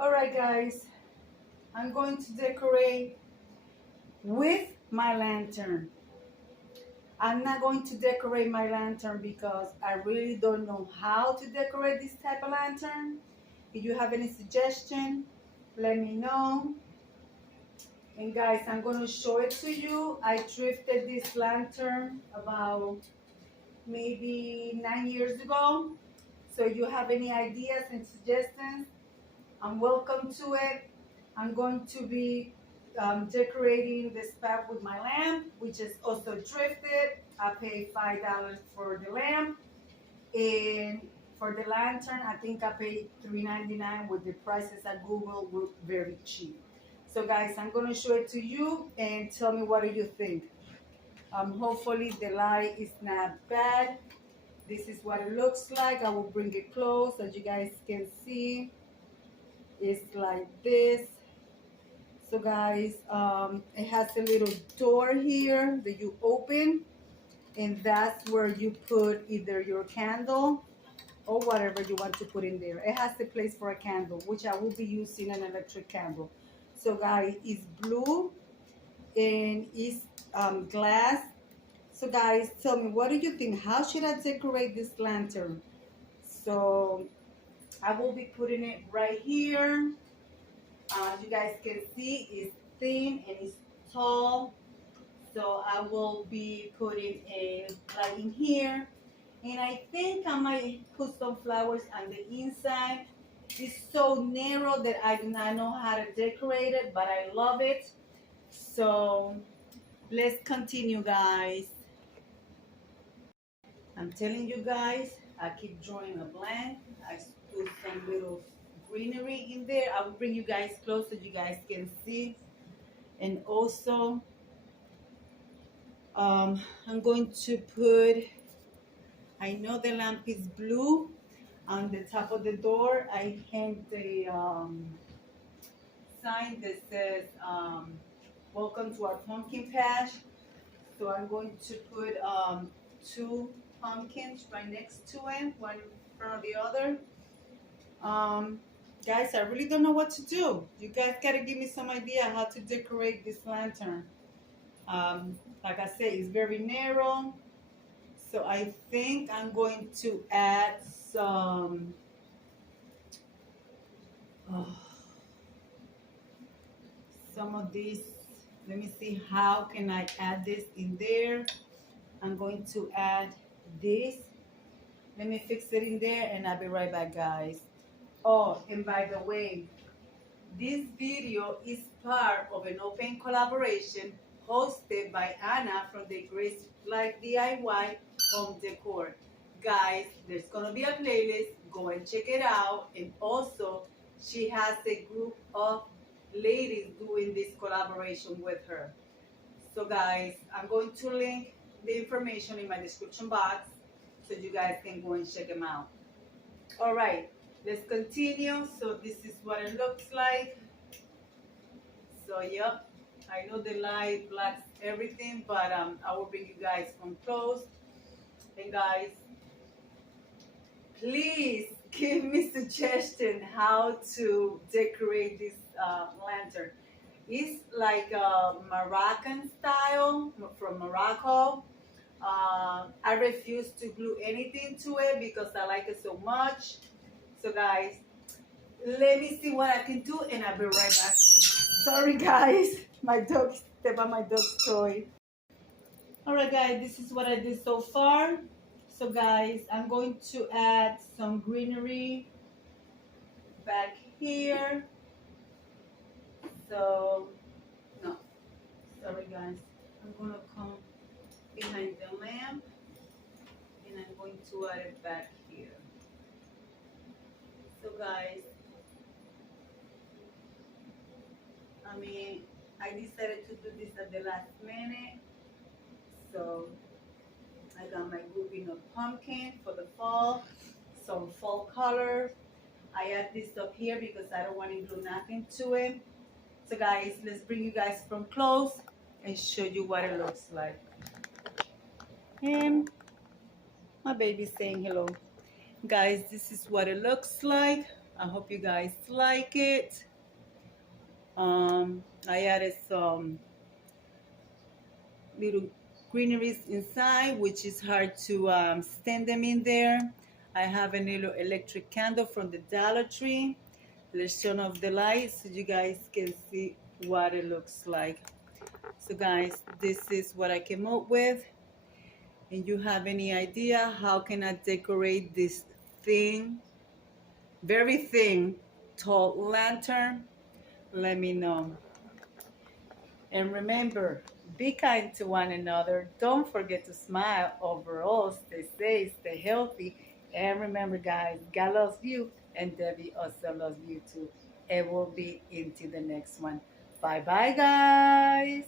All right, guys, I'm going to decorate with my lantern. I'm not going to decorate my lantern because I really don't know how to decorate this type of lantern. If you have any suggestion, let me know. And guys, I'm going to show it to you. I thrifted this lantern about maybe 9 years ago. So if you have any ideas and suggestions, I'm welcome to it. I'm going to be decorating the spot with my lamp, which is also thrifted. I paid $5 for the lamp, and for the lantern, I think I paid $3.99. With the prices at Google were very cheap. So guys, I'm gonna show it to you and tell me what do you think. Hopefully the light is not bad. This is what it looks like. I will bring it close so you guys can see. It's like this. So guys, it has a little door here that you open, and that's where you put either your candle or whatever you want to put in there. It has a place for a candle, which I will be using an electric candle. So guys, it's blue and it's glass. So guys, tell me, what do you think? How should I decorate this lantern? So I will be putting it right here. You guys can see it's thin and it's tall. So I will be putting a light in here. And I think I might put some flowers on the inside. It's so narrow that I do not know how to decorate it, but I love it. So let's continue, guys. I'm telling you guys, I keep drawing a blank. I put some little greenery in there. I will bring you guys close so you guys can see. And also, I'm going to put, I know the lamp is blue. On the top of the door, I hang the sign that says, welcome to our pumpkin patch. So I'm going to put two pumpkins right next to it, one in front of the other. Guys, I really don't know what to do. You guys gotta give me some idea how to decorate this lantern. Like I said, it's very narrow. So I think I'm going to add some of these. Let me see, how can I add this in there? I'm going to add this. Let me fix it in there and I'll be right back, guys. Oh, and by the way, this video is part of an open collaboration hosted by Anna from the Grace Like DIY Home Decor. Guys, there's gonna be a playlist. Go and check it out. And also, she has a group of ladies doing this collaboration with her. So guys, I'm going to link the information in my description box so you guys can go and check them out. All right, let's continue. So this is what it looks like. So yep, I know the light blocks everything, but I will bring you guys from close. And guys, please give me suggestion how to decorate this lantern. It's like a Moroccan style from Morocco. I refuse to glue anything to it because I like it so much. So guys, let me see what I can do and I'll be right back. Sorry guys, my dog stepped on my dog's toy. Alright guys, this is what I did so far. So guys, I'm going to add some greenery back here. So, no, sorry guys. I'm going to come behind the lamp and I'm going to add it back here. So guys, I decided to do this at the last minute. So I got my grouping of pumpkin for the fall, some fall colors. I add this up here because I don't want to glue nothing to it. So guys, let's bring you guys from close and show you what it looks like. And my baby's saying hello. Guys, this is what it looks like. I hope you guys like it. I added some little greeneries inside, which is hard to stand them in there. I have a little electric candle from the Dollar Tree. Let's turn off the lights so you guys can see what it looks like. So guys, this is what I came up with. And you have any idea how can I decorate this thin, very thin, tall lantern? Let me know. And remember, be kind to one another. Don't forget to smile. Overall, stay safe, stay healthy. And remember, guys, God loves you, and Debbie also loves you too. And we'll be into the next one. Bye bye, guys.